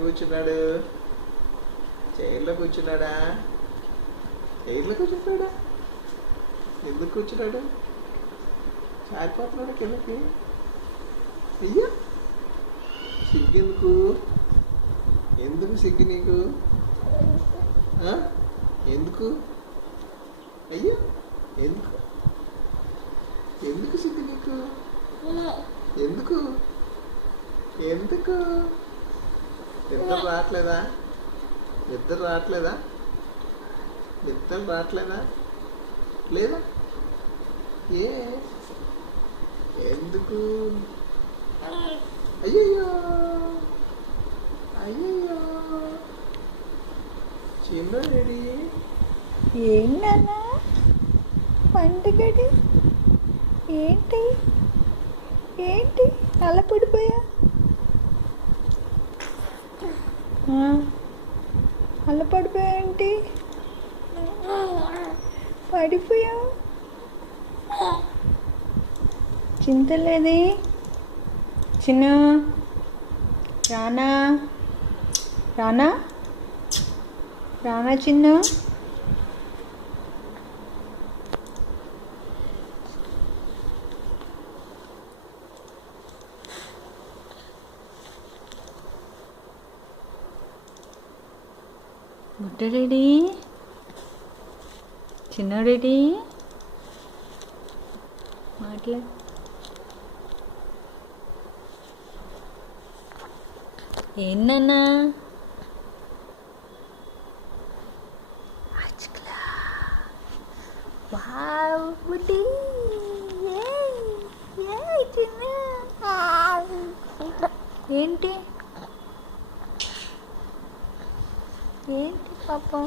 కూర్చున్నాడు? చైర్లో కూర్చున్నాడా? చైర్లో కూర్చున్నాడా? ఎందుకు కూర్చున్నాడు? సారిపోతున్నాడు కిందకి. అయ్యా సిగ్గెందుకు? ఎందుకు సిగ్గు నీకు? ఎందుకు? అయ్యా ఎందుకు? ఎందుకు సిగ్గు నీకు? ఎందుకు? ఎందుకు? ఇద్దరు రావట్లేదా? ఇద్దరు రావట్లేదా? ఇద్దరు రావట్లేదా? లేదా? ఏ ఎందుకు? అయ్యయ్యో అయ్యయ్యో చిన్నోడేడి? ఏంటన్నా పండుగడి? ఏంటి ఏంటి అలా పడిపోయా? అలా పడిపోయా ఏంటి? పడిపోయావు? చింతలేది చిన్న రానా రానా రానా చిన్న బుట్టడేడి? చిన్నోడేడి? మాట్లా ఏంటన్నా? వావ్ బుడ్డి చిన్న ఏంటి ఏంటి పాపం?